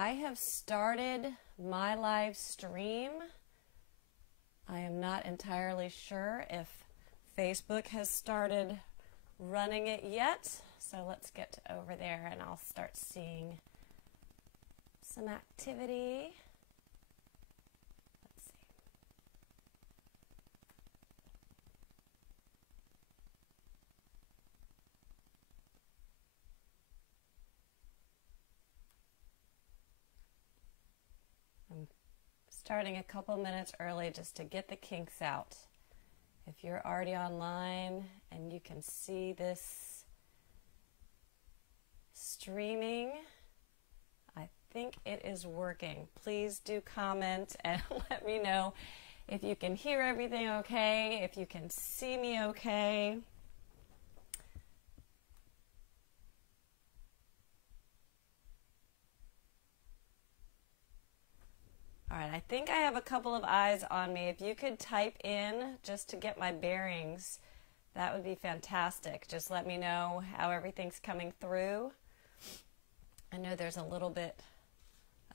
I have started my live stream. I am not entirely sure if Facebook has started running it yet, so let's get over there and I'll start seeing some activity. Let's see. I'm starting a couple minutes early just to get the kinks out. If you're already online and you can see this streaming, I think it is working. Please do comment and let me know if you can hear everything okay, if you can see me okay. All right, I think I have a couple of eyes on me. If you could type in just to get my bearings, that would be fantastic. Just let me know how everything's coming through. I know there's a little bit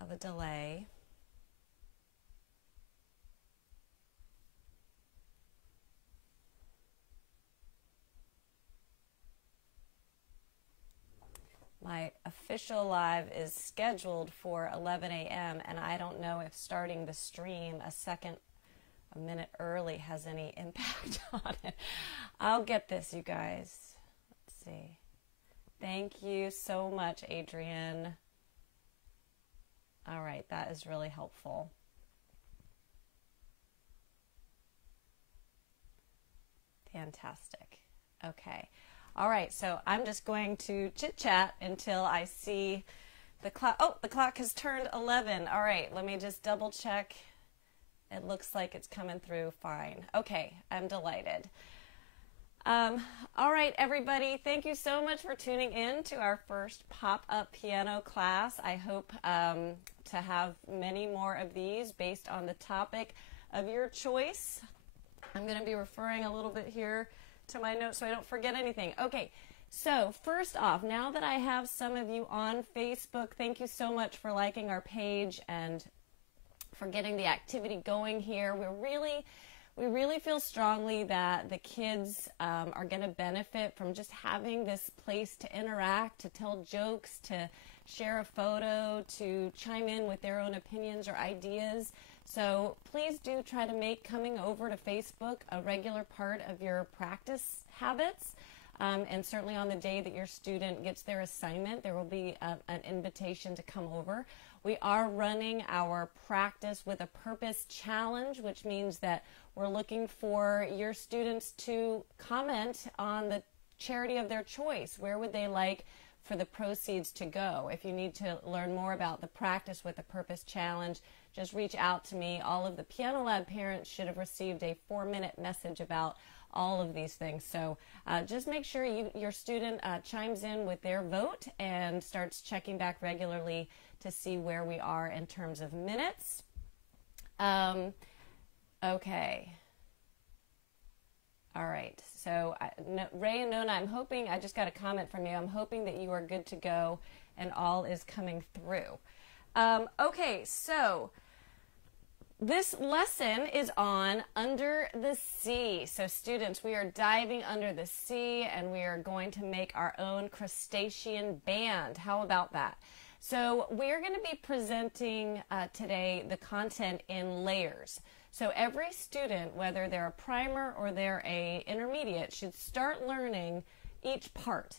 of a delay. My official live is scheduled for 11 a.m. and I don't know if starting the stream a minute early has any impact on it. I'll get this, you guys. Let's see. Thank you so much, Adrian. All right, that is really helpful. Fantastic. Okay. All right, so I'm just going to chit-chat until I see the clock. Oh, the clock has turned 11. All right, let me just double check. It looks like it's coming through fine. Okay, I'm delighted. All right, everybody, thank you so much for tuning in to our first pop-up piano class. I hope to have many more of these based on the topic of your choice. I'm going to be referring a little bit here to my notes so I don't forget anything. Okay, so first off, now that I have some of you on Facebook, thank you so much for liking our page and for getting the activity going here. We really feel strongly that the kids are going to benefit from just having this place to interact, to tell jokes, to share a photo, to chime in with their own opinions or ideas. So please do try to make coming over to Facebook a regular part of your practice habits. And certainly on the day that your student gets their assignment, there will be an invitation to come over. We are running our Practice with a Purpose challenge, which means that we're looking for your students to comment on the charity of their choice. Where would they like for the proceeds to go? If you need to learn more about the Practice with a Purpose challenge, just reach out to me. All of the Piano Lab parents should have received a 4-minute message about all of these things. So just make sure your student chimes in with their vote and starts checking back regularly to see where we are in terms of minutes. Okay. All right. So Ray and Nona, I'm hoping, I just got a comment from you. I'm hoping that you are good to go and all is coming through. Okay, so this lesson is on Under the Sea. So students, we are diving under the sea and we are going to make our own crustacean band. How about that? So we're going to be presenting today the content in layers. So every student, whether they're a primer or they're a intermediate, should start learning each part.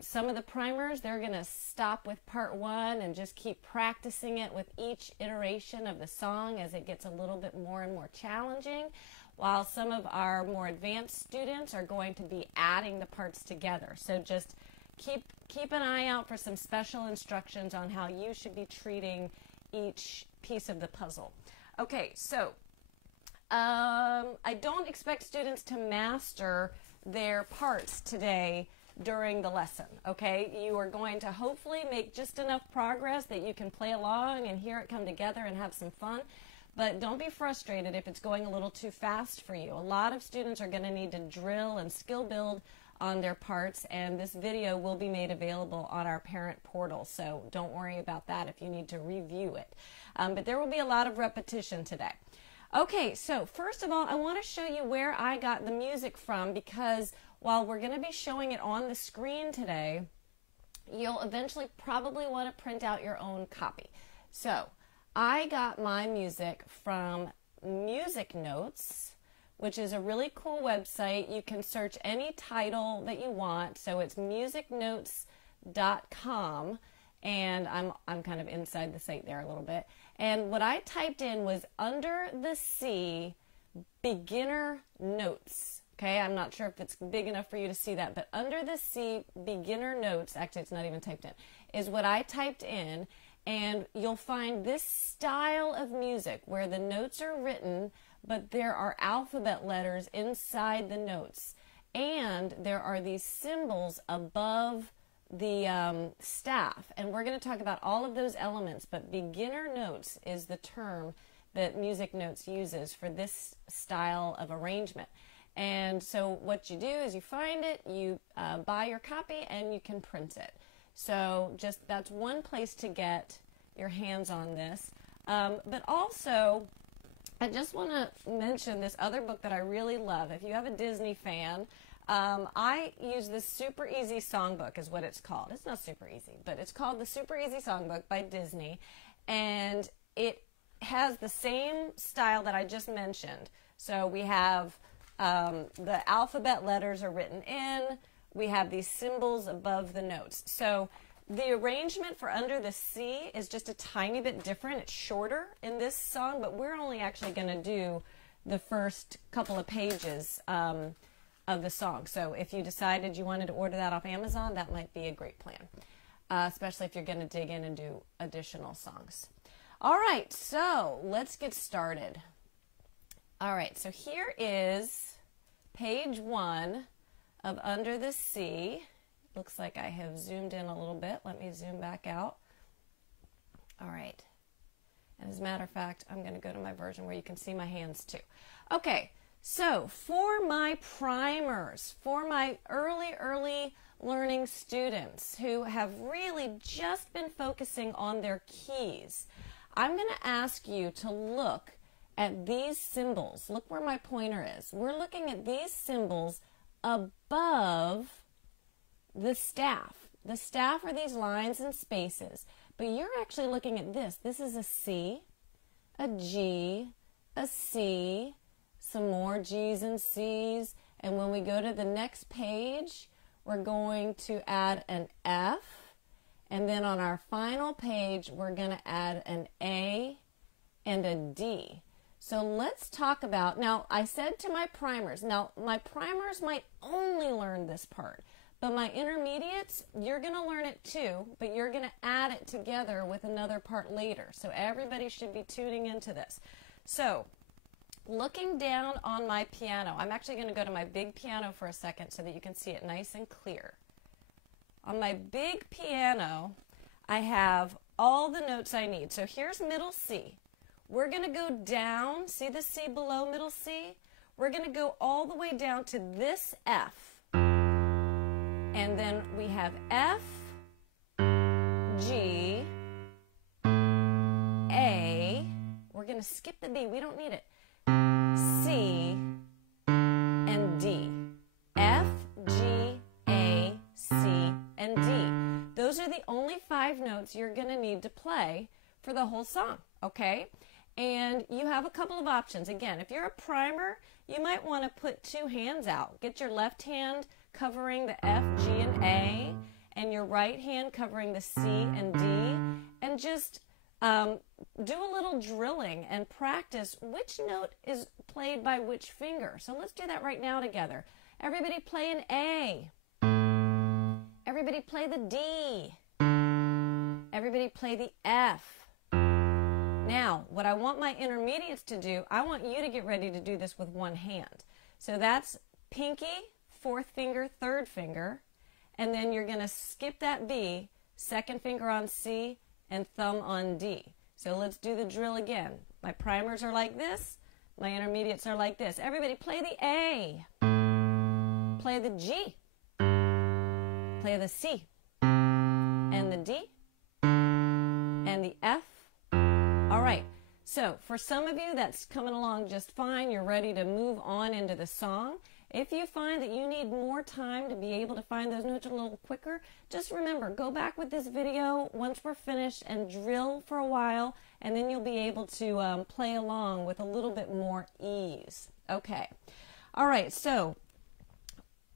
Some of the primers, they're going to stop with part 1 and just keep practicing it with each iteration of the song as it gets a little bit more and more challenging, while some of our more advanced students are going to be adding the parts together. So just keep an eye out for some special instructions on how you should be treating each piece of the puzzle. Okay, so I don't expect students to master their parts today during the lesson, okay? You are going to hopefully make just enough progress that you can play along and hear it come together and have some fun, but don't be frustrated if it's going a little too fast for you. A lot of students are going to need to drill and skill build on their parts, and this video will be made available on our parent portal, so don't worry about that if you need to review it. But there will be a lot of repetition today. Okay, so first of all, I want to show you where I got the music from, because while we're going to be showing it on the screen today, you'll eventually probably want to print out your own copy. So I got my music from Music Notes, which is a really cool website. You can search any title that you want. So it's musicnotes.com, and I'm kind of inside the site there a little bit. And what I typed in was Under the Sea beginner notes. Okay, I'm not sure if it's big enough for you to see that, but Under the Sea beginner notes, actually it's not even typed in, is what I typed in, and you'll find this style of music where the notes are written, but there are alphabet letters inside the notes, and there are these symbols above the staff, and we're going to talk about all of those elements, but beginner notes is the term that Music Notes uses for this style of arrangement. And so what you do is you find it, you buy your copy, and you can print it. So just that's one place to get your hands on this. But also, I just want to mention this other book that I really love. If you have a Disney fan, I use this Super Easy Songbook is what it's called. It's not super easy, but it's called the Super Easy Songbook by Disney, and it has the same style that I just mentioned. So we have the alphabet letters are written in, we have these symbols above the notes. So the arrangement for Under the Sea is just a tiny bit different. It's shorter in this song, but we're only actually going to do the first couple of pages of the song. So if you decided you wanted to order that off Amazon, that might be a great plan, especially if you're going to dig in and do additional songs. All right, so let's get started. All right, so here is page 1 of Under the Sea. Looks like I have zoomed in a little bit. Let me zoom back out. All right. And as a matter of fact, I'm going to go to my version where you can see my hands too. Okay. So for my primers, for my early learning students who have really just been focusing on their keys, I'm going to ask you to look at these symbols. Look where my pointer is. We're looking at these symbols above the staff. The staff are these lines and spaces, but you're actually looking at this. This is a C, a G, a C, some more G's and C's, and when we go to the next page, we're going to add an F, and then on our final page, we're going to add an A and a D. So let's talk about, now I said to my primers, now my primers might only learn this part, but my intermediates, you're going to learn it too, but you're going to add it together with another part later. So everybody should be tuning into this. So looking down on my piano, I'm actually going to go to my big piano for a second so that you can see it nice and clear. On my big piano, I have all the notes I need. So here's middle C. We're going to go down, see the C below middle C? We're going to go all the way down to this F. And then we have F, G, A. We're going to skip the B. We don't need it. C, and D. F, G, A, C, and D. Those are the only 5 notes you're going to need to play for the whole song, okay? And you have a couple of options. Again, if you're a primer, you might want to put 2 hands out. Get your left hand covering the F, G, and A, and your right hand covering the C and D, and just do a little drilling and practice which note is played by which finger. So let's do that right now together. Everybody play an A. Everybody play the D. Everybody play the F. Now, what I want my intermediates to do, I want you to get ready to do this with one hand. So that's pinky, 4th finger, 3rd finger, and then you're going to skip that B, 2nd finger on C, and thumb on D. So let's do the drill again. My primers are like this. My intermediates are like this. Everybody play the A. Play the G. Play the C and the D and the F. All right, so for some of you that's coming along just fine. You're ready to move on into the song. If you find that you need more time to be able to find those notes a little quicker, just remember, go back with this video once we're finished and drill for a while, and then you'll be able to play along with a little bit more ease. Okay. All right, so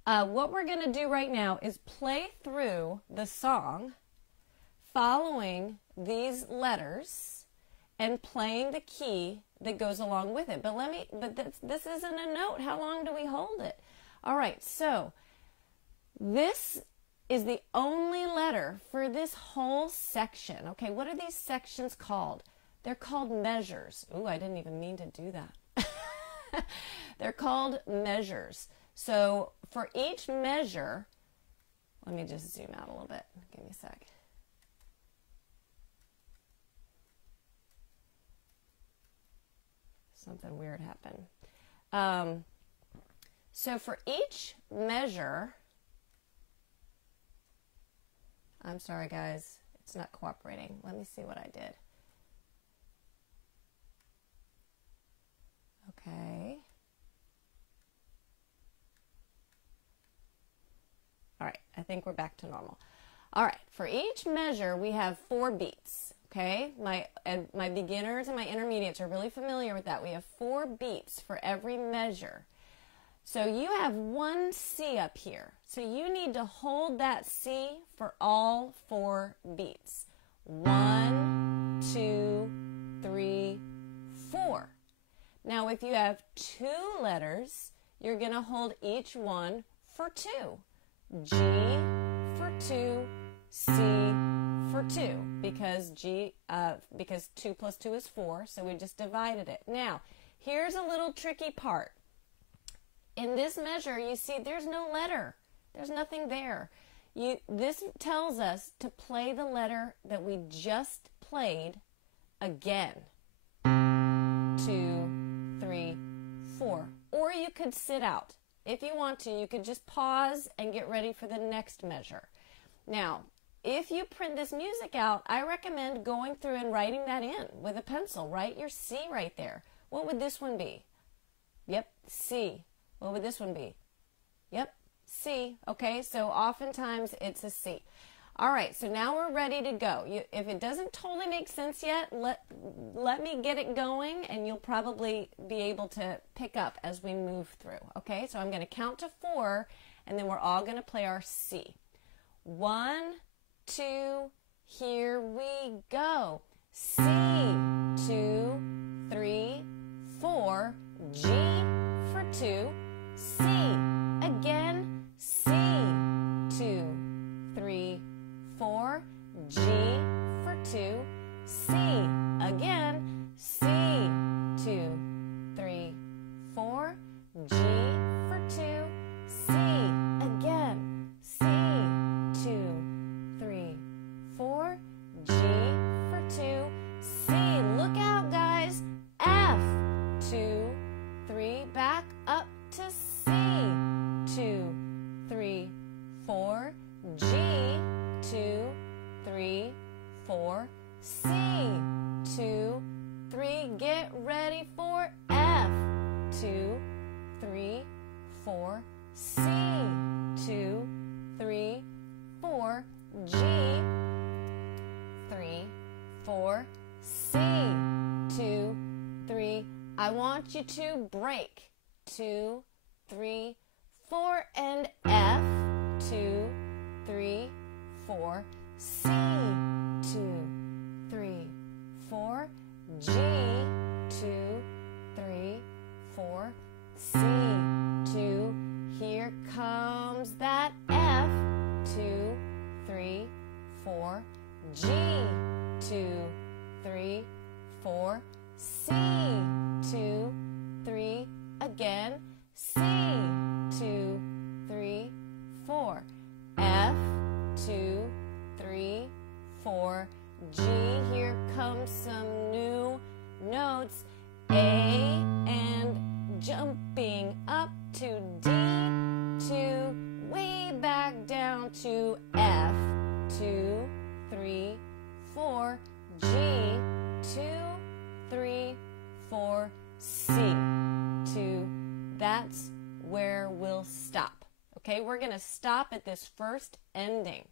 what we're going to do right now is play through the song following these letters and playing the key that goes along with it. But this isn't a note. How long do we hold it? All right, so this is the only letter for this whole section. Okay, what are these sections called? They're called measures. Ooh, I didn't even mean to do that. They're called measures. So for each measure, let me just zoom out a little bit. Give me a sec. Something weird happened. So for each measure, I'm sorry guys, it's not cooperating. Let me see what I did. Okay. All right, I think we're back to normal. All right, for each measure, we have 4 beats, okay? My beginners and my intermediates are really familiar with that. We have 4 beats for every measure. So you have 1 C up here. So you need to hold that C for all 4 beats. 1, 2, 3, 4. Now, if you have 2 letters, you're going to hold each one for 2. G for 2, C for 2, because 2 plus 2 is 4, so we just divided it. Now, here's a little tricky part. In this measure, you see there's no letter. There's nothing there. This tells us to play the letter that we just played again. 2, 3, 4. Or you could sit out. If you want to, you could just pause and get ready for the next measure. Now, if you print this music out, I recommend going through and writing that in with a pencil. Write your C right there. What would this one be? Yep, C. What would this one be? Yep, C. Okay, so oftentimes it's a C. All right, so now we're ready to go. If it doesn't totally make sense yet, let me get it going, and you'll probably be able to pick up as we move through. Okay, so I'm going to count to 4, and then we're all going to play our C. 1, 2, here we go. C, 2, 3, 4, G for 2, C, again, C, 2, 3, 4, G for 2, C, again, C, 2, 3, 4, G for 2, C, again, C, 2, 3, 4, G for 2, C, look out guys, F, 2, 3, back up to C, 2, 3, 4, G, 2, 3, 4, C, 2, 3, get ready for F, 2, 3, 4, C, 2, 3, 4, G, 3, 4, C, 2, 3. I want you to break. 2, 3, 4, and F, 2, 3, 4, C, 2, 3, 4, G, 2, 3, 4, C, 2, here comes that F, 2, 3, 4, G, 2, 3, 4, C, 2, 3, again, C, 2, 3, 4, F, 2, 3, 4, G, here comes some new notes, A, and jumping up to D, to way back down to that's where we'll stop. Okay, we're going to stop at this first ending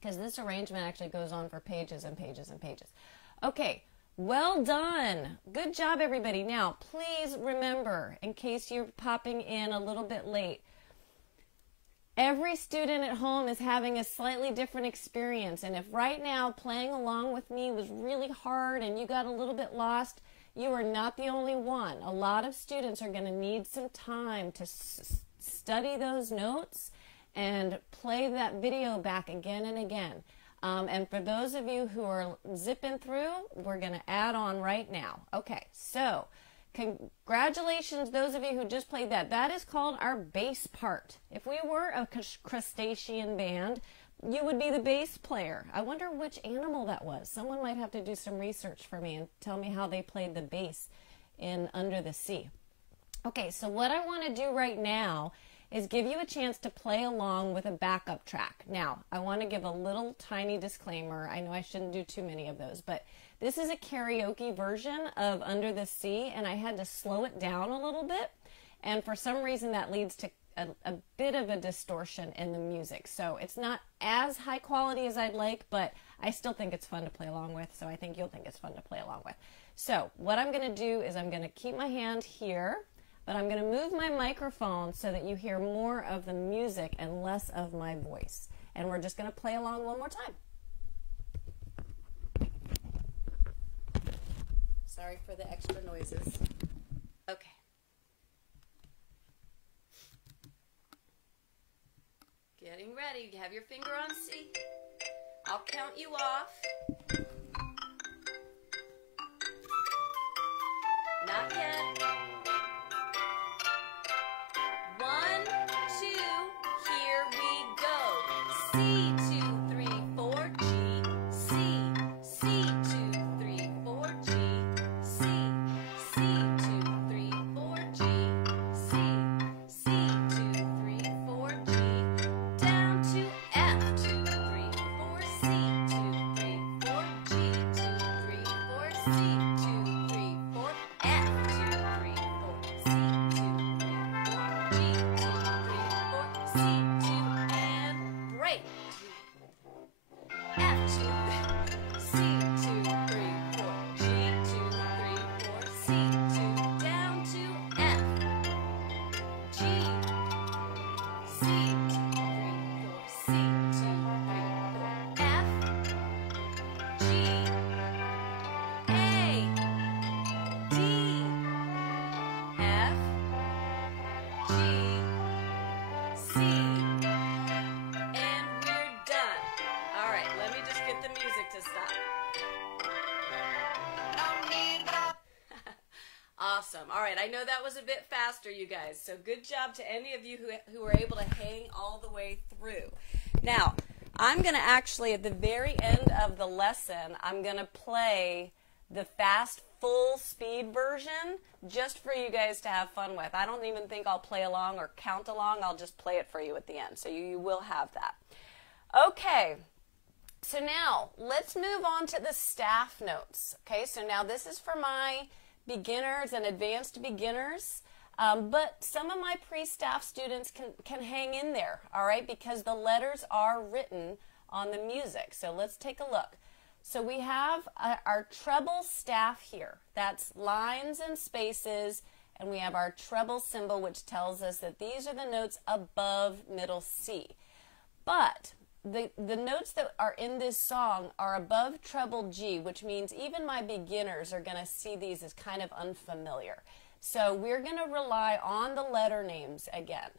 because this arrangement actually goes on for pages and pages and pages. Okay, well done. Good job, everybody. Now, please remember, in case you're popping in a little bit late, every student at home is having a slightly different experience, and if right now playing along with me was really hard and you got a little bit lost, you are not the only one. A lot of students are going to need some time to study those notes and play that video back again and again. And for those of you who are zipping through, we're going to add on right now. Okay, so congratulations, those of you who just played that. That is called our bass part. If we were a crustacean band, you would be the bass player. I wonder which animal that was. Someone might have to do some research for me and tell me how they played the bass in Under the Sea. Okay, so what I want to do right now is give you a chance to play along with a backup track. Now, I want to give a little tiny disclaimer. I know I shouldn't do too many of those, but this is a karaoke version of Under the Sea, and I had to slow it down a little bit, and for some reason that leads to a bit of a distortion in the music. So it's not as high quality as I'd like, but I still think it's fun to play along with, so I think you'll think it's fun to play along with. So what I'm going to do is I'm going to keep my hand here, but I'm going to move my microphone so that you hear more of the music and less of my voice. And we're just going to play along one more time. Sorry for the extra noises. Okay. Getting ready. You have your finger on C. I'll count you off. Not yet. 1, 2, here we go. C, 2, 3, 4, G, C, C, 2, 3, 4, G, C, C, 2, 3, 4, G, C, C, 2, 3, 4, G, down to F, 2, 3, 4, C, 2, 3, 4, G, 2, 3, 4, C, 2, 3, 4, F, 2, 3, 4, C, 2, 3, 4, G, 2, 3, 4, C, 2, and break. F, 2, C, 2, 3, 4, G, 2, 3, 4, C, 2, down to F, G, C, 2, 3, 4, C, 2, 3, 4, F, G, A, D, F, G, C, and we're done. All right, let me just get the music to stop. Awesome. All right, I know that was a bit faster, you guys, so good job to any of you who were able to hang all the way through. Now, I'm going to actually, at the very end of the lesson, I'm going to play the fast full speed version just for you guys to have fun with. I don't even think I'll play along or count along. I'll just play it for you at the end, so you will have that. Okay, so now let's move on to the staff notes. Okay, so now this is for my beginners and advanced beginners, but some of my pre-staff students can hang in there, all right, because the letters are written on the music. So let's take a look. So we have our treble staff here. That's lines and spaces, and we have our treble symbol, which tells us that these are the notes above middle C. But the notes that are in this song are above treble G, which means even my beginners are going to see these as kind of unfamiliar. So we're going to rely on the letter names again.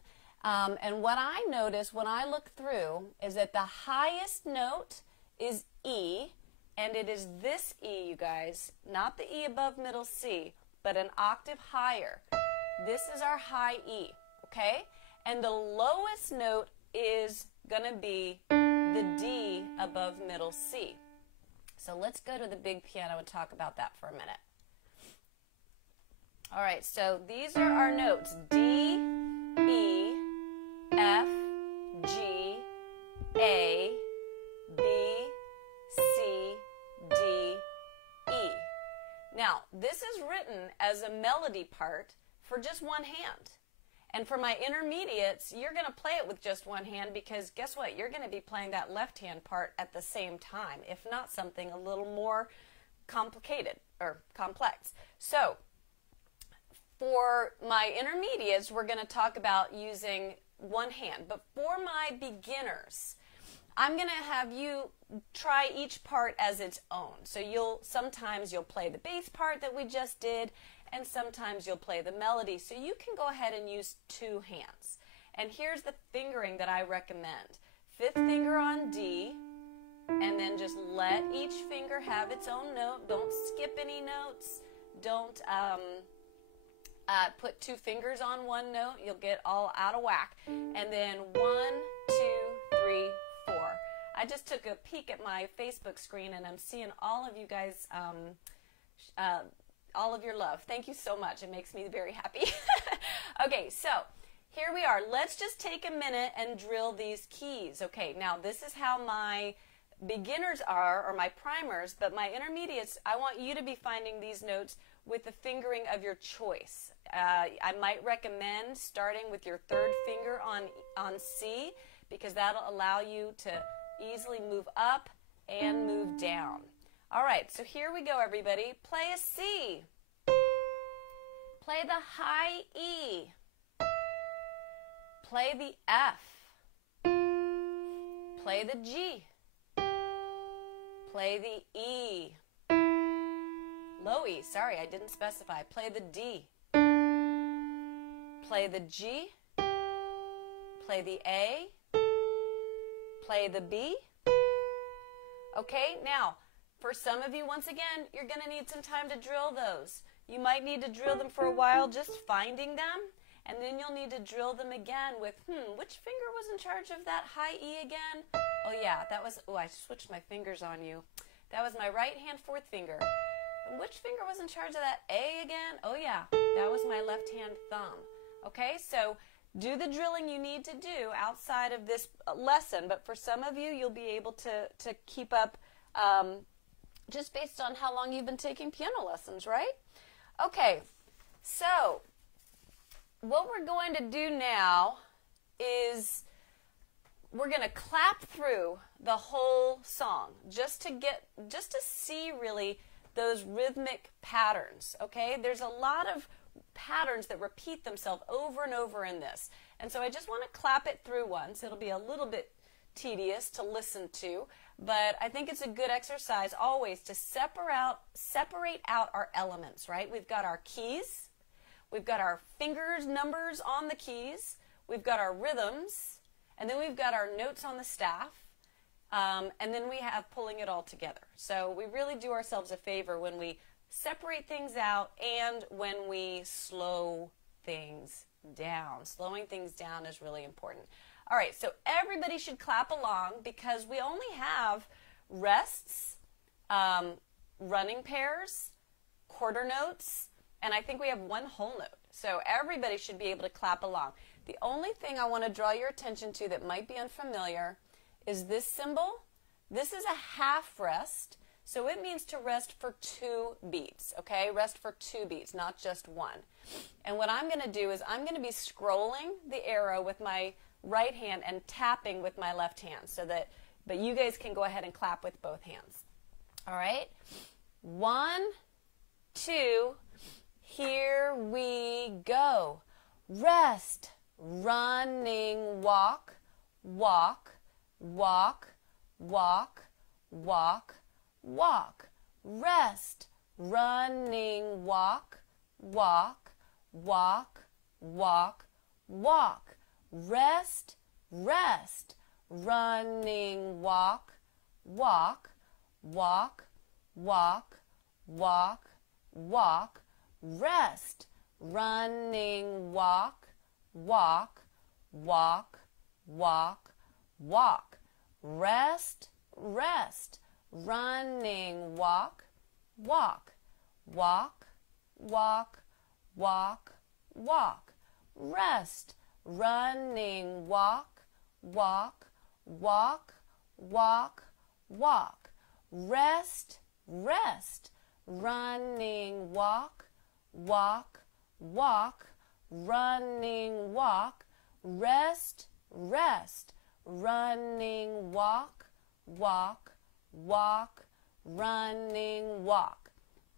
And what I notice when I look through is that the highest note is E, and it is this E, you guys, not the E above middle C, but an octave higher. This is our high E, okay? And the lowest note is going to be the D above middle C. So let's go to the big piano and talk about that for a minute. All right, so these are our notes: D, E, F, G, A, B, C, D, E. Now, this is written as a melody part for just one hand. And for my intermediates, you're going to play it with just one hand because guess what? You're going to be playing that left hand part at the same time, if not something a little more complicated or complex. So for my intermediates, we're going to talk about using one hand. But for my beginners, I'm going to have you try each part as its own. So sometimes you'll play the bass part that we just did, and sometimes you'll play the melody. So you can go ahead and use two hands. And here's the fingering that I recommend. Fifth finger on D, and then just let each finger have its own note. Don't skip any notes. Don't put two fingers on one note. You'll get all out of whack. And then 1, 2, 3, 4. I just took a peek at my Facebook screen, and I'm seeing all of you guys, all of your love. Thank you so much. It makes me very happy. Okay, so here we are. Let's just take a minute and drill these keys. Okay, now this is how my beginners are, or my primers, but my intermediates, I want you to be finding these notes with the fingering of your choice. I might recommend starting with your third finger on C, because that'll allow you to easily move up and move down. All right, so here we go, everybody. Play a C. Play the high E. Play the F. Play the G. Play the E. Low E, sorry, I didn't specify. Play the D. Play the G. Play the A. Play the B. Okay, now, for some of you, once again, you're going to need some time to drill those. You might need to drill them for a while just finding them, and then you'll need to drill them again with, which finger was in charge of that high E again? Oh yeah, I switched my fingers on you. That was my right hand fourth finger. And which finger was in charge of that A again? Oh yeah, that was my left hand thumb. Okay, so do the drilling you need to do outside of this lesson, but for some of you, you'll be able to keep up just based on how long you've been taking piano lessons, right? Okay, so what we're going to do now is we're going to clap through the whole song just to see really those rhythmic patterns, okay? There's a lot of patterns that repeat themselves over and over in this. And so I just want to clap it through once. It'll be a little bit tedious to listen to, but I think it's a good exercise always to separate out our elements, right? We've got our keys, we've got our fingers, numbers on the keys, we've got our rhythms, and then we've got our notes on the staff, and then we have pulling it all together. So we really do ourselves a favor when we separate things out and when we slow things down. Slowing things down is really important. All right, so everybody should clap along because we only have rests, running pairs, quarter notes, and I think we have one whole note. So everybody should be able to clap along. The only thing I want to draw your attention to that might be unfamiliar is this symbol. This is a half rest, so it means to rest for 2 beats, okay? Rest for 2 beats, not just one. And what I'm going to do is I'm going to be scrolling the arrow with my right hand and tapping with my left hand but you guys can go ahead and clap with both hands. All right? 1, 2, here we go. Rest, running, walk, walk, walk, walk, walk, walk. Rest, running, walk, walk, walk, walk, walk. Rest, rest, running, walk, walk, walk, walk, walk, walk. Rest, running, walk, walk, walk, walk, walk. Rest, rest, running, walk, walk, walk, walk, walk, walk. Rest, running, walk, walk, walk, walk, walk. Rest, rest, running, walk, walk, walk, running, walk, rest, rest, running, walk, walk, walk, running, walk,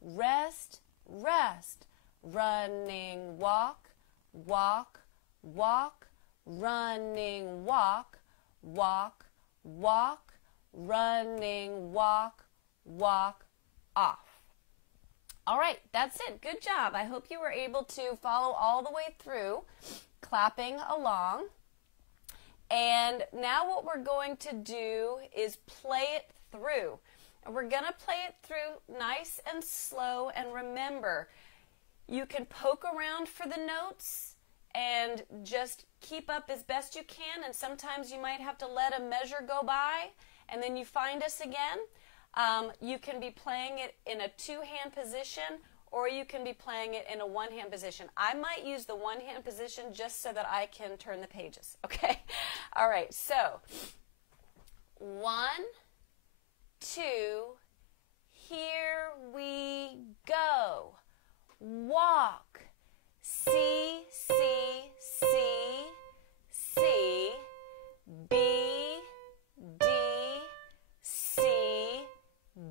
rest, rest, running, walk, walk, walk, running, walk, walk, walk, running, walk, walk, off. All right, that's it. Good job. I hope you were able to follow all the way through, clapping along. And now what we're going to do is play it through. And we're going to play it through nice and slow. And remember, you can poke around for the notes and just keep up as best you can. And sometimes you might have to let a measure go by and then you find us again. You can be playing it in a two-hand position, or you can be playing it in a one-hand position. I might use the one-hand position just so that I can turn the pages, okay? All right, so 1, 2, here we go. Walk, C, C, C, C, B, D, C,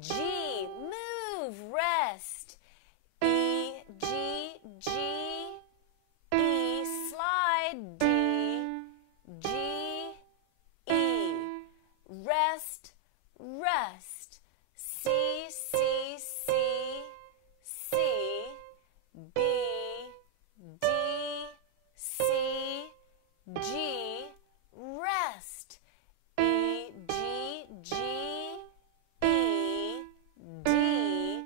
G, move, rest, E, G, G, E, slide, D, G, E, rest, rest, C, C, C, C, B, D, C, G, rest, E, G, G, E, D,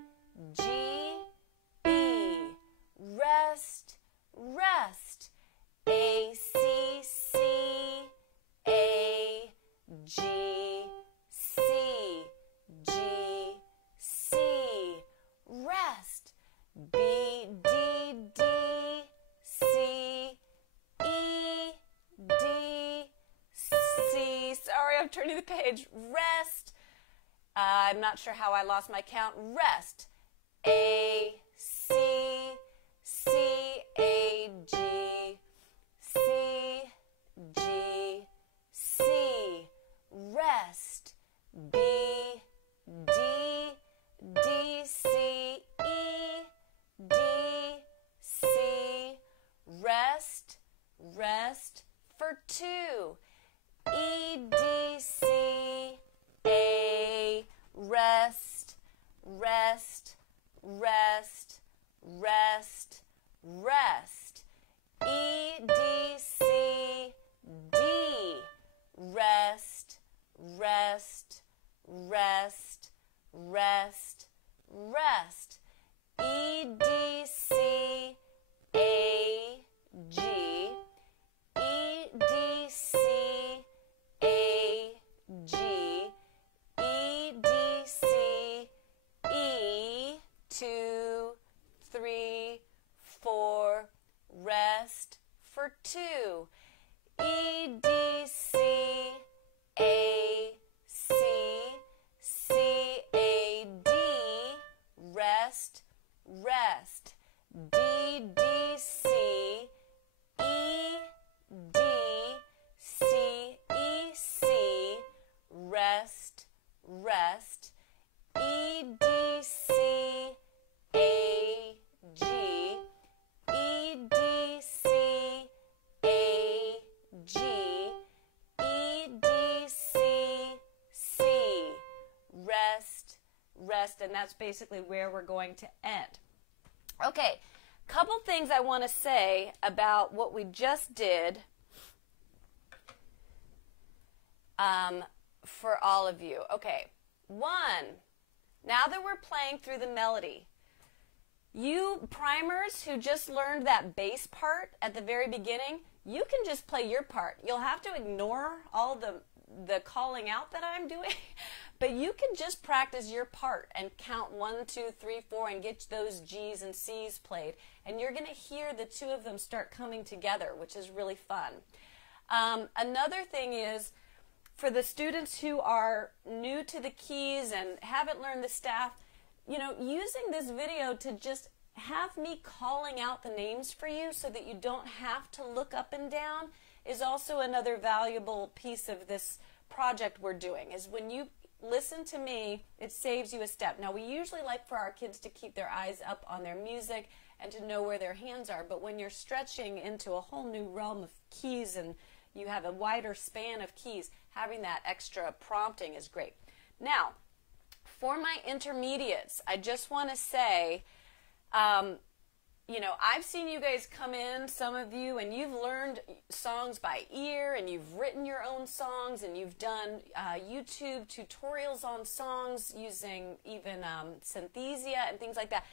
G, E, rest, rest, A, C, C, A, G, C, G, C, rest, B, D, D, C, E, D, C, sorry, I'm turning the page, rest, I'm not sure how I lost my count, rest, A, C, C, A, G, C, G, C, rest, B, D, D, C, E, D, C, rest, rest for 2, E, D, C, A, rest, rest, rest, rest, rest, E, D, C, D, rest, rest, rest, rest, rest, E, D, C, A, G, E, D, C, A, G, E, D, C, E, 2, 3, 4, rest for 2, E, D, C, A, C, C, A, D, rest, rest, D, D, C, E, D, C, E, C, rest, rest, E, D, C, A, G, E, D, C, A, G, E, D, C, C, rest, rest, and that's basically where we're going to end. Okay, couple things I want to say about what we just did for all of you. Okay, 1, now that we're playing through the melody, you primers who just learned that bass part at the very beginning, you can just play your part. You'll have to ignore all the calling out that I'm doing, but you can just practice your part and count 1, 2, 3, 4 and get those G's and C's played. And you're going to hear the two of them start coming together, which is really fun. Another thing is, for the students who are new to the keys and haven't learned the staff, you know, using this video to just have me calling out the names for you so that you don't have to look up and down is also another valuable piece of this project we're doing, is when you listen to me, it saves you a step. Now, we usually like for our kids to keep their eyes up on their music and to know where their hands are, but when you're stretching into a whole new realm of keys and you have a wider span of keys, having that extra prompting is great. Now, for my intermediates, I just want to say, you know, I've seen you guys come in, some of you, and you've learned songs by ear, and you've written your own songs, and you've done YouTube tutorials on songs using even Synthesia and things like that.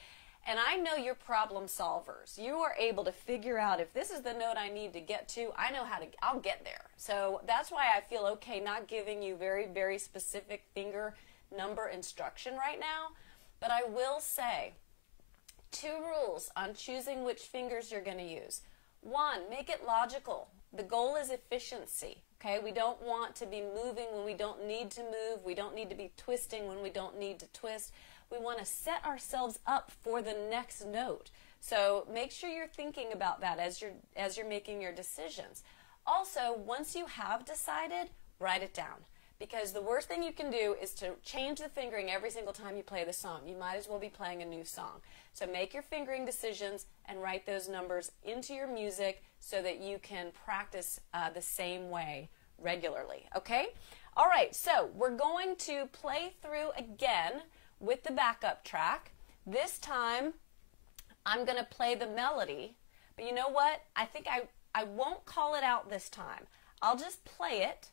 And I know you're problem solvers. You are able to figure out, if this is the note I need to get to, I know how to, I'll get there. So that's why I feel okay not giving you very, very specific finger number instruction right now. But I will say, 2 rules on choosing which fingers you're going to use. 1, make it logical. The goal is efficiency, okay? We don't want to be moving when we don't need to move. We don't need to be twisting when we don't need to twist. We want to set ourselves up for the next note. So make sure you're thinking about that as you're making your decisions. Also, once you have decided, write it down. Because the worst thing you can do is to change the fingering every single time you play the song. You might as well be playing a new song. So make your fingering decisions and write those numbers into your music so that you can practice the same way regularly, okay? All right, so we're going to play through again with the backup track. This time, I'm going to play the melody, but you know what? I think I won't call it out this time. I'll just play it.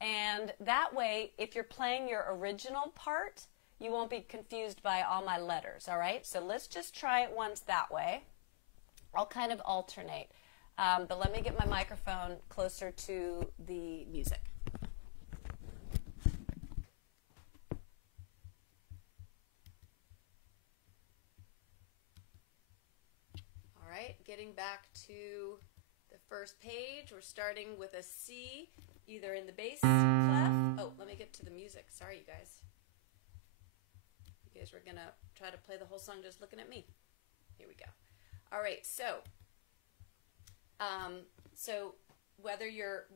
And that way, if you're playing your original part, you won't be confused by all my letters, all right? So let's just try it once that way. I'll kind of alternate. But let me get my microphone closer to the music. All right, getting back to the first page. We're starting with a C, either in the bass clef. Oh, let me get to the music. Sorry, you guys. You guys were going to try to play the whole song just looking at me. Here we go. All right, so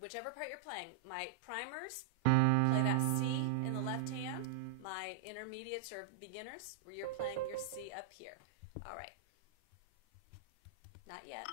whichever part you're playing, my primers, play that C in the left hand. My intermediates or beginners, where you're playing your C up here. All right. Not yet.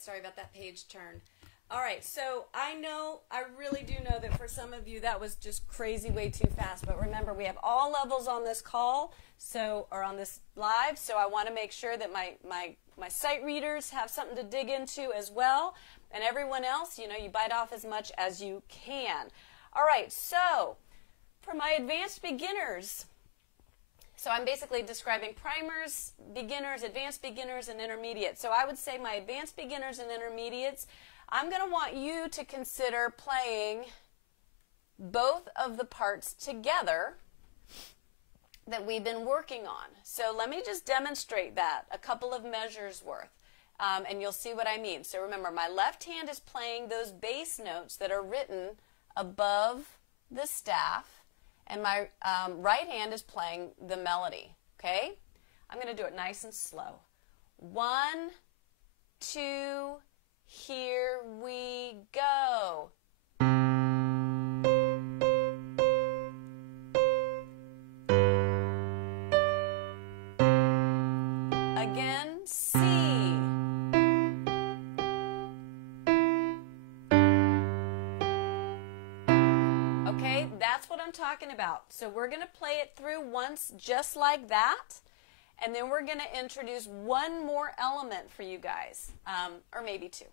Sorry about that page turn. All right, so I really do know that for some of you that was just crazy way too fast, but remember we have all levels on this call, or on this live, so I want to make sure that my sight readers have something to dig into as well, and everyone else, you bite off as much as you can. All right, so for my advanced beginners, so I'm basically describing primers, beginners, advanced beginners, and intermediate. So I would say my advanced beginners and intermediates, I'm going to want you to consider playing both of the parts together that we've been working on. So let me just demonstrate that, a couple of measures worth, and you'll see what I mean. So remember, my left hand is playing those bass notes that are written above the staff, and my right hand is playing the melody, okay? I'm going to do it nice and slow. 1, 2, here we go. Again, C. Okay, that's what I'm talking about. So we're going to play it through once just like that, and then we're going to introduce one more element for you guys, or maybe two,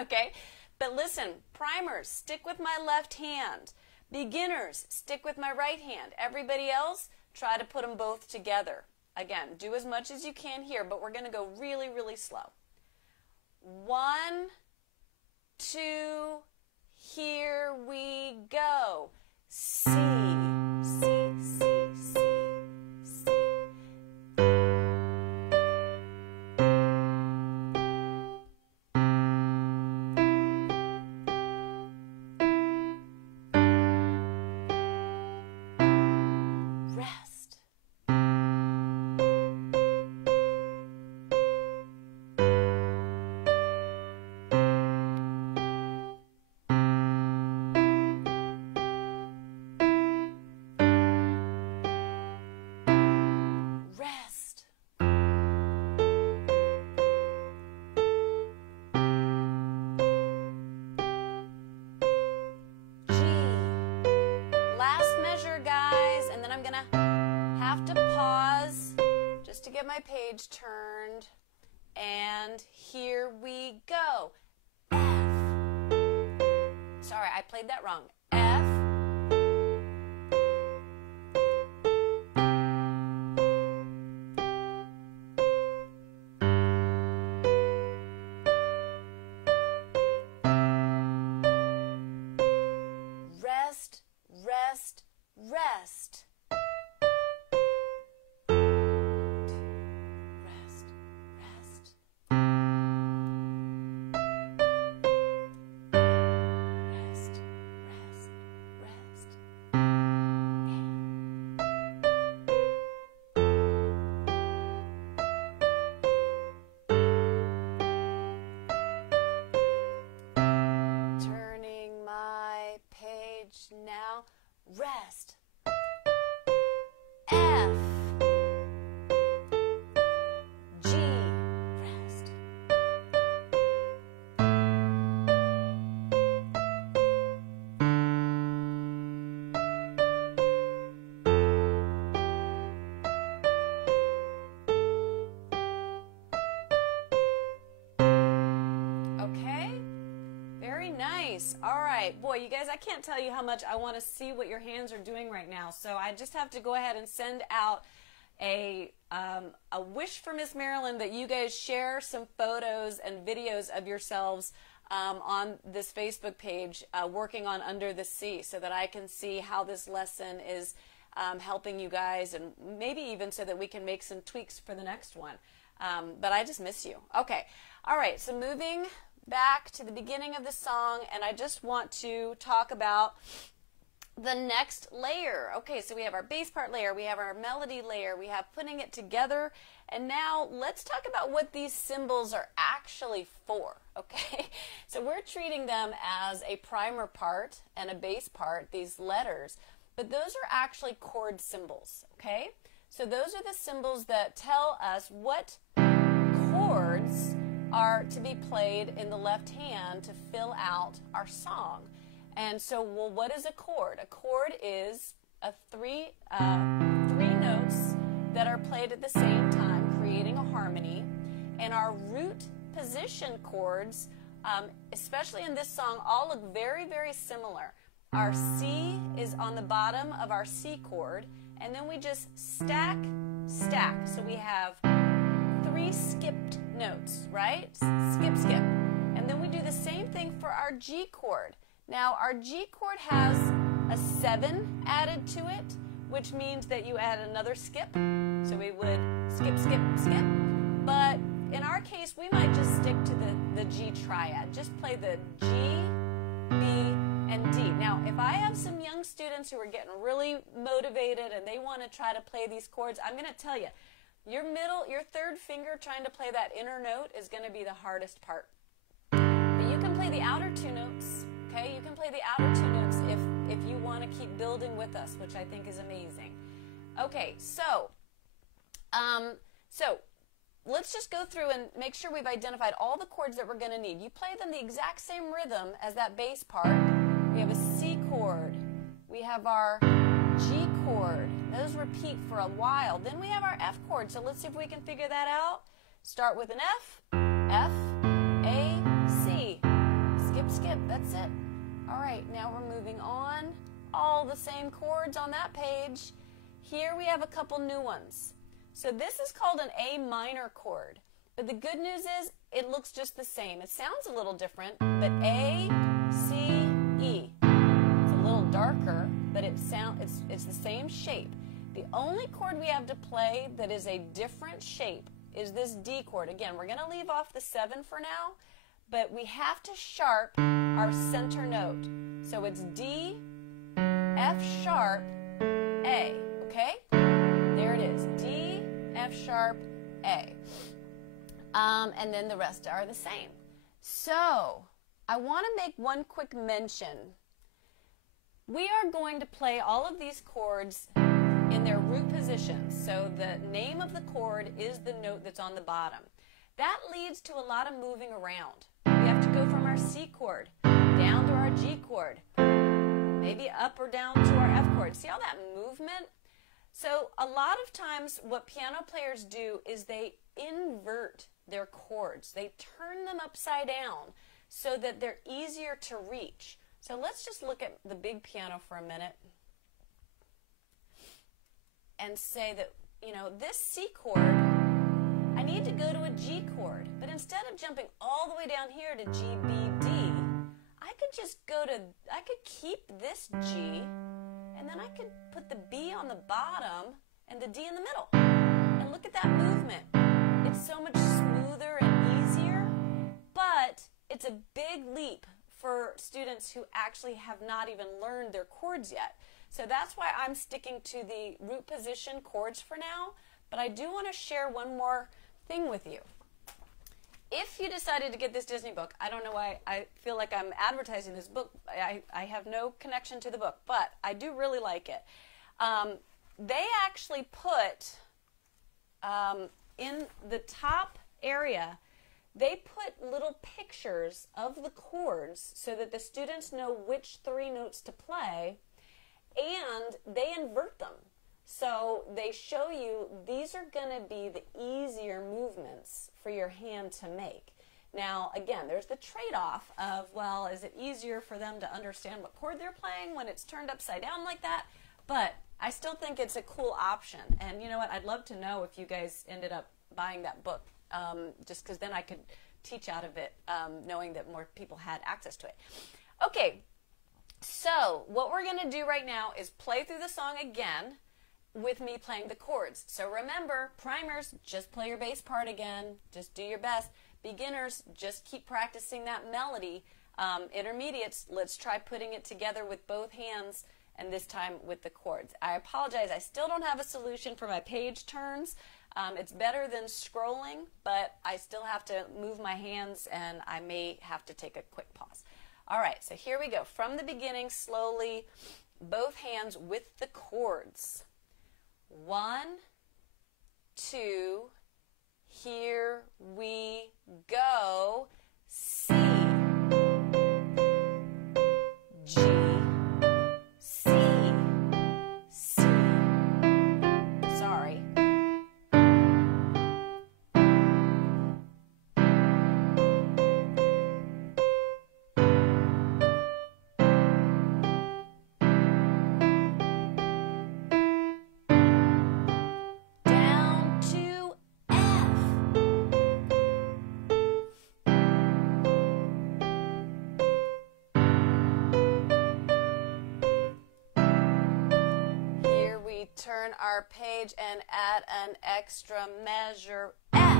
okay? But listen, primers, stick with my left hand. Beginners, stick with my right hand. Everybody else, try to put them both together. Again, do as much as you can here, but we're going to go really, really slow. 1, 2, here we go. C, C, C, C, C. Rest. To get my page turned, and here we go. F. Sorry, I played that wrong. F. Rest, rest, rest. Now, rest. F. G. Rest. Okay? Very nice. All right. Boy, you guys, I can't tell you how much I want to see what your hands are doing right now. So I just have to go ahead and send out a wish for Miss Marilyn that you guys share some photos and videos of yourselves on this Facebook page working on Under the Sea, so that I can see how this lesson is helping you guys, and maybe even so that we can make some tweaks for the next one. But I just miss you. Okay. All right. So moving back to the beginning of the song, and I just want to talk about the next layer. Okay, so we have our bass part layer, we have our melody layer, we have putting it together, and now let's talk about what these symbols are actually for, okay? So we're treating them as a primer part and a bass part, these letters, but those are actually chord symbols, okay? So those are the symbols that tell us what chords are to be played in the left hand to fill out our song. And so, well, what is a chord? A chord is three notes that are played at the same time, creating a harmony. And our root position chords, especially in this song, all look very, very similar. Our C is on the bottom of our C chord, and then we just stack, stack. So we have 3 skipped notes, right? Skip, skip. And then we do the same thing for our G chord. Now, our G chord has a 7 added to it, which means that you add another skip. So we would skip, skip, skip. But in our case, we might just stick to the G triad. Just play the G, B, and D. Now, if I have some young students who are getting really motivated and they want to try to play these chords, I'm going to tell you, your third finger trying to play that inner note is going to be the hardest part. But you can play the outer two notes, okay? You can play the outer two notes if you want to keep building with us, which I think is amazing. Okay, so let's just go through and make sure we've identified all the chords that we're going to need. You play them the exact same rhythm as that bass part. We have a C chord. We have our G chord. Those repeat for a while. Then we have our F chord. So let's see if we can figure that out. Start with an F, F, A, C. Skip, skip. That's it. All right, now we're moving on. All the same chords on that page. Here we have a couple new ones. So this is called an A minor chord. But the good news is it looks just the same. It sounds a little different, but A, C, E. It's a little darker, but it's the same shape. The only chord we have to play that is a different shape is this D chord. Again, we're going to leave off the 7 for now, but we have to sharp our center note. So it's D, F sharp, A, okay? There it is, D, F sharp, A. And then the rest are the same. So I want to make one quick mention. We are going to play all of these chords in their root positions. So the name of the chord is the note that's on the bottom. That leads to a lot of moving around. We have to go from our C chord down to our G chord, maybe up or down to our F chord. See all that movement? So a lot of times what piano players do is they invert their chords. They turn them upside down so that they're easier to reach. So let's just look at the big piano for a minute and say that, you know, this C chord, I need to go to a G chord. But instead of jumping all the way down here to G, B, D, I could keep this G, and then I could put the B on the bottom and the D in the middle. And look at that movement. It's so much smoother and easier, but it's a big leap for students who actually have not even learned their chords yet. So that's why I'm sticking to the root position chords for now, but I do want to share one more thing with you. If you decided to get this Disney book, I don't know why I feel like I'm advertising this book. I have no connection to the book, but I do really like it. They actually put, in the top area, they put little pictures of the chords so that the students know which 3 notes to play, and they invert them. So they show you these are going to be the easier movements for your hand to make. Now, again, there's the trade-off of, well, is it easier for them to understand what chord they're playing when it's turned upside down like that? But I still think it's a cool option. And you know what? I'd love to know if you guys ended up buying that book, just because then I could teach out of it, knowing that more people had access to it. Okay, so what we're going to do right now is play through the song again with me playing the chords. So remember, primers, just play your bass part again. Just do your best. Beginners, just keep practicing that melody. Intermediates, let's try putting it together with both hands, and this time with the chords. I apologize, I still don't have a solution for my page turns. It's better than scrolling, but I still have to move my hands, and I may have to take a quick pause. All right, so here we go. From the beginning, slowly, both hands with the chords. 1, 2, here we go. C, G, C, C. Sorry. Down to F. Here we turn our page and add an extra measure, F.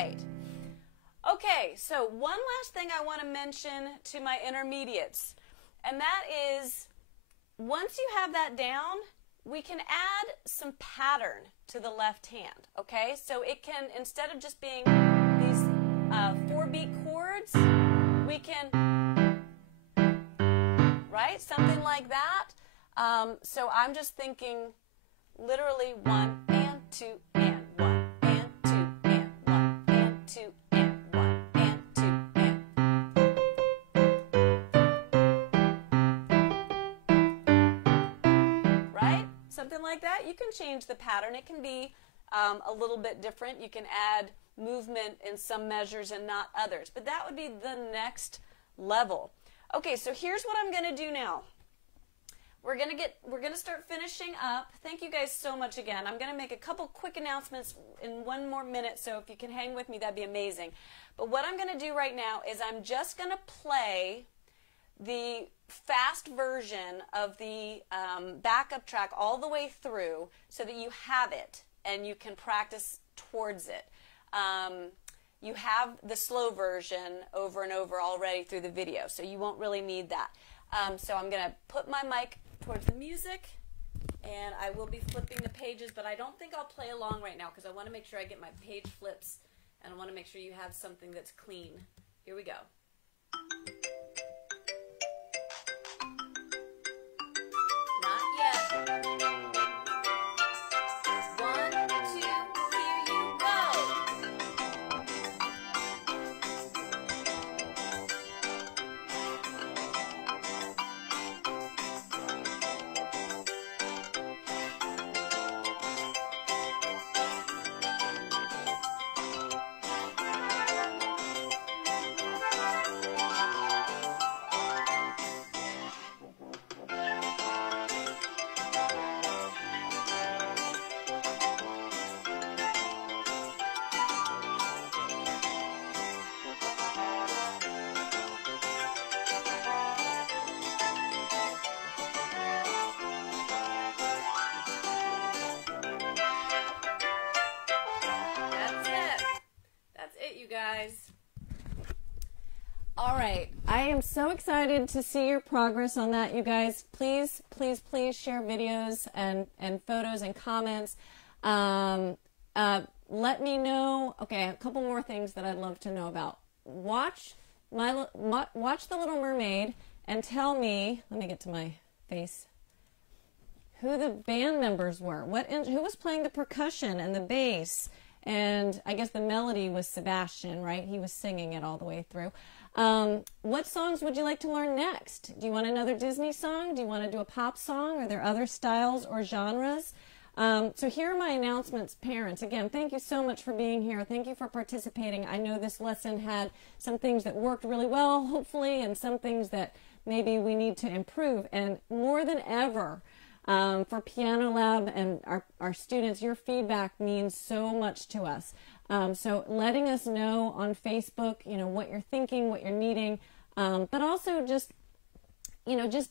right. Okay, so one last thing I want to mention to my intermediates, and that is once you have that down, we can add some pattern to the left hand, okay? So it can, instead of just being these 4-beat chords, we can, right? Something like that. So I'm just thinking literally 1 and 2 and 1 and 2 and 1 and 2 and 1 and 2 and. Right? Something like that. You can change the pattern. It can be a little bit different. You can add movement in some measures and not others. But that would be the next level. Okay, so here's what I'm going to do now. We're going to start finishing up. Thank you guys so much again. I'm going to make a couple quick announcements in 1 more minute, so if you can hang with me, that'd be amazing. But what I'm going to do right now is I'm just going to play the fast version of the backup track all the way through so that you have it and you can practice towards it. You have the slow version over and over already through the video, so you won't really need that. So I'm going to put my mic towards the music, and I will be flipping the pages, but I don't think I'll play along right now because I want to make sure I get my page flips, and I want to make sure you have something that's clean. Here we go. Not yet. 1, 2, here you go. Guys. All right, I am so excited to see your progress on that, you guys. Please, please, please share videos and photos and comments. Let me know. Okay, a couple more things that I'd love to know about. Watch The Little Mermaid and tell me, let me get to my face, who the band members were. Who was playing the percussion and the bass? And I guess the melody was Sebastian, right? He was singing it all the way through. What songs would you like to learn next? Do you want another Disney song? Do you want to do a pop song? Are there other styles or genres? So here are my announcements, parents. Again, thank you so much for being here. Thank you for participating. I know this lesson had some things that worked really well, hopefully, and some things that maybe we need to improve. And more than ever, for Piano Lab and our students, your feedback means so much to us. So letting us know on Facebook, what you're thinking, what you're needing, but also just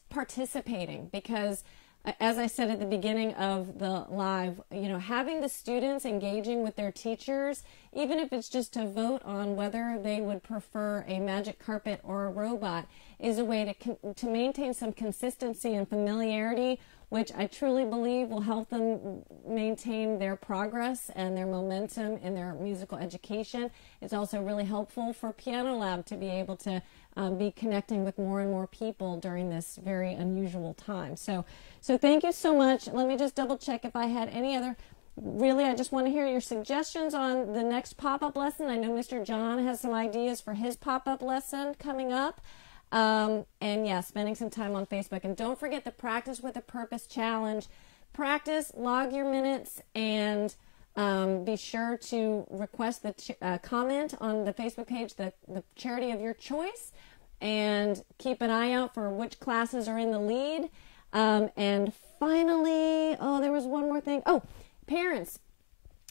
participating, because as I said at the beginning of the live, having the students engaging with their teachers, even if it's just to vote on whether they would prefer a magic carpet or a robot, is a way to maintain some consistency and familiarity, which I truly believe will help them maintain their progress and their momentum in their musical education. It's also really helpful for Piano Lab to be able to be connecting with more and more people during this very unusual time. So thank you so much. Let me just double check if I had any other. Really, I just want to hear your suggestions on the next pop-up lesson. I know Mr. John has some ideas for his pop-up lesson coming up. And yeah, spending some time on Facebook. And don't forget the Practice with a Purpose Challenge. Practice, log your minutes, and be sure to request the comment on the Facebook page, the charity of your choice, and keep an eye out for which classes are in the lead. And finally, there was one more thing. Oh, parents,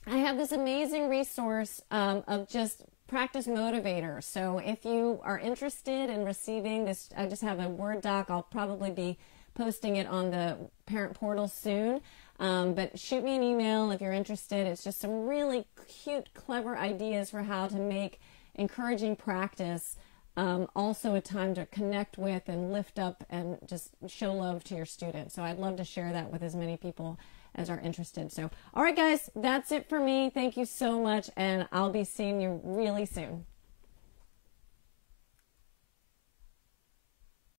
I have this amazing resource of just practice motivator. So if you are interested in receiving this, I just have a Word doc. I'll probably be posting it on the parent portal soon. But shoot me an email if you're interested. It's just some really cute, clever ideas for how to make encouraging practice also a time to connect with and lift up and just show love to your students. So I'd love to share that with as many people as are interested. So, all right, guys, that's it for me. Thank you so much, and I'll be seeing you really soon.